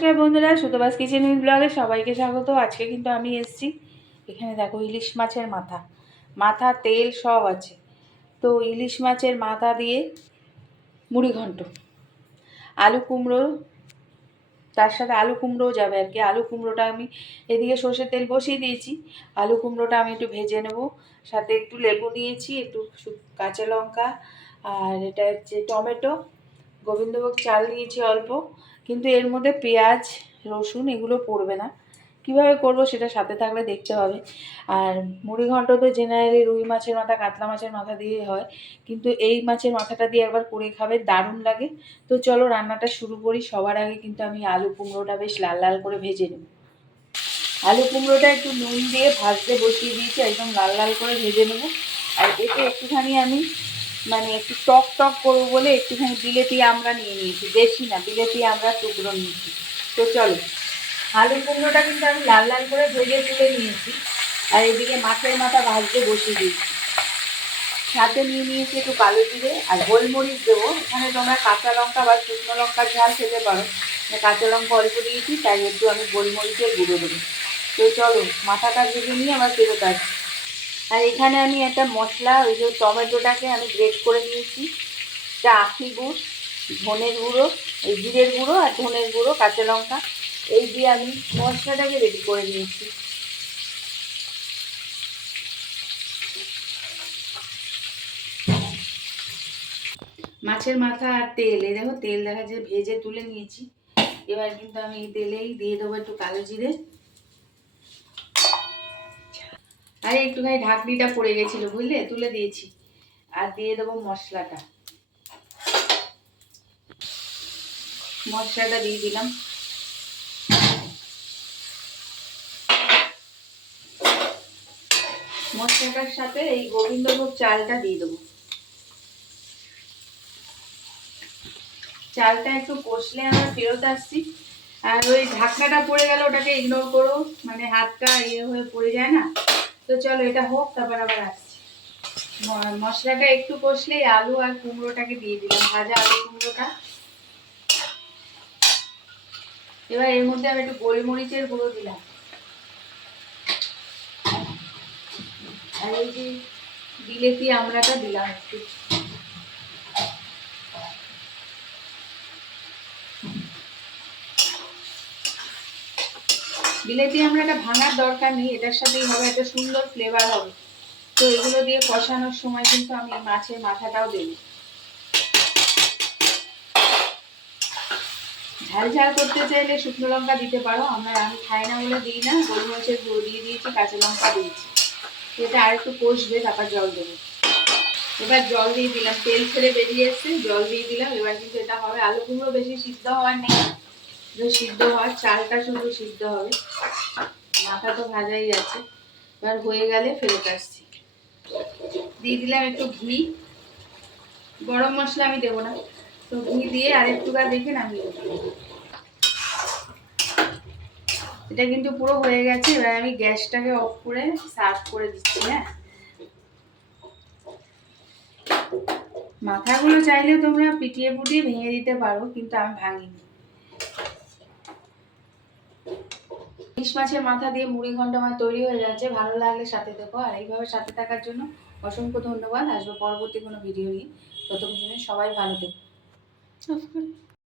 নমস্কার বন্ধুরা, সুতোবাস kitchen with ব্লগে সবাইকে স্বাগত। আজকে কিন্তু আমি এসেছি এখানে দেখো ইলিশ মাছের মাথা। মাথা, তেল সব আছে। তো ইলিশ মাছের মাথা দিয়ে মুড়ি ঘন্ট। আলু কুমড়ো, তার সাথে আলু কুমড়োও যাবে আর কি। আলু কুমড়োটা আমি এদিকে সর্ষের তেল বসিয়ে দিয়েছি। আলু কুমড়োটা আমি একটু ভেজে নেব। সাথে একটু লেবু নিয়েছি, একটু কাঁচা লঙ্কা, আর এটা হচ্ছে টমেটো। গোবিন্দভোগ চাল দিয়েছি অল্প, কিন্তু এর মধ্যে পেঁয়াজ, রসুন এগুলো পড়বে না। কীভাবে করব সেটা সাথে থাকলে দেখতে হবে। আর মুড়ি ঘন্ট তো জেনারেলি রুই মাছের মাথা, কাতলা মাছের মাথা দিয়ে হয়, কিন্তু এই মাছের মাথাটা দিয়ে একবার করে খাবে, দারুণ লাগে। তো চলো রান্নাটা শুরু করি, সবার আগে কিন্তু আমি আলু কুমড়োটা বেশ লাল লাল করে ভেজে নেব। আলু কুমড়োটা একটু নুন দিয়ে ভাজতে বসিয়ে দিয়েছি, একদম লাল লাল করে ভেজে নেব। আর এতে একটুখানি আমি মানে একটু টক টক করব বলে একটুখানি বিলেতি আমরা নিয়ে নিয়েছি বেশি না, বিলেতি আমরা টুকরো নিয়েছি। তো চলো আলু কুমড়োটা কিন্তু আমি লাল লাল করে ভেজে তুলে নিয়েছি, আর এদিকে মাছের মাথা ভাজতে বসিয়ে দিয়েছি। সাথে নিয়ে নিয়েছি একটু কালো জিরে আর গোলমরিচ দেবো। এখানে তোমরা কাঁচা লঙ্কা বা শুকনো লঙ্কার ঝাল খেতে পারো। মানে কাঁচা লঙ্কা অল্প দিয়েছি, তাই একটু আমি গোলমরিচের গুঁড়ো দেবো। তো চলো, মাথাটা ভেজে নিয়ে আবার ফেরত আসছি আর এখানে আমি একটা মশলা, ওই যে টমেটোটাকে আমি গ্রেট করে নিয়েছি। এটা আখি গুড়, ধনের গুঁড়ো, এই জিরের গুঁড়ো আর ধনের গুঁড়ো, কাঁচা লঙ্কা, এই দিয়ে আমি মশলাটাকে রেডি করে নিয়েছি। মাছের মাথা আর তেল, এই দেখো তেল দেখা যায়, ভেজে তুলে নিয়েছি। এবার কিন্তু আমি এই তেলেই দিয়ে দেবো একটু কালো জিরে। আরে একটুখানি ঢাকনিটা পড়ে গেছিল, বুঝলে? তুলে দিয়েছি। আর দিয়ে দেবো মশলাটা। মশলাটা দিয়ে দিলাম। মশলাটার সাথে এই গোবিন্দভোগ চালটা দিয়ে দেবো। চালটা একটু কষলে আমরা ফেরত আসছি। আর ওই ঢাকনাটা পড়ে গেল ওটাকে ইগনোর করো। মানে হাতটা ইয়ে হয়ে পড়ে যায় না? তো চলো এটা হোক, তারপর আবার আসছি। মশলাটা একটু কষলেই আলু আর কুমড়োটাকে দিয়ে দিলাম, ভাজা আলু কুমড়োটা। এবার এর মধ্যে আমি একটু গোলমরিচের গুঁড়ো দিলাম। আর এই যে বিলেতি আমড়াটা দিলাম একটু। বিলেতি আমড়াটা ভাঙার দরকার নেই, এটার সাথেই হবে, একটা সুন্দর ফ্লেভার হবে। তো এগুলো দিয়ে কষানোর সময় কিন্তু আমি মাছের মাথাটাও দেবো। ঝাল ঝাল করতে চাইলে শুকনো লঙ্কা দিতে পারো, আমরা আমি খাই না বলে দিই না, গোলমরিচের গুঁড়ো দিয়ে দিয়েছি, কাঁচা লঙ্কা দিয়েছি। এটা আর একটু কষবে, তারপর জল দেবো। এবার জল দিয়ে দিলাম, তেল ছেড়ে বেরিয়ে এসছে, জল দিয়ে দিলাম, এবার কিন্তু এটা হবে আলু কুমড়ো বেশি সিদ্ধ হওয়ার নেই। যে সিদ্ধ হওয়ার চালটা শুধু সিদ্ধ হবে। মাথা তো ভাজাই আছে এবার হয়ে গেলে ফেরত আসছি। দিয়ে দিলাম একটু ঘি। গরম মশলা আমি দেবো না। তো ঘি দিয়ে আরেকটুবার রেখে নামিয়ে দেবো। এটা কিন্তু পুরো হয়ে গেছে। এবার আমি গ্যাসটাকে অফ করে সার্ভ করে দিচ্ছি হ্যাঁ? মাথাগুলো চাইলে তোমরা পিটিয়ে পুটিয়ে ভেঙে দিতে পারো, কিন্তু আমি ভাঙিনি। ইলিশ মাছের মাথা দিয়ে মুড়ি ঘন্ট আমার তৈরি হয়ে যাচ্ছে। ভালো লাগলে সাথে দেখো। আর এইভাবে সাথে থাকার জন্য অসংখ্য ধন্যবাদ। আসব পরবর্তী কোনো ভিডিও নিয়ে। ততক্ষণ সবাই ভালো থেকো।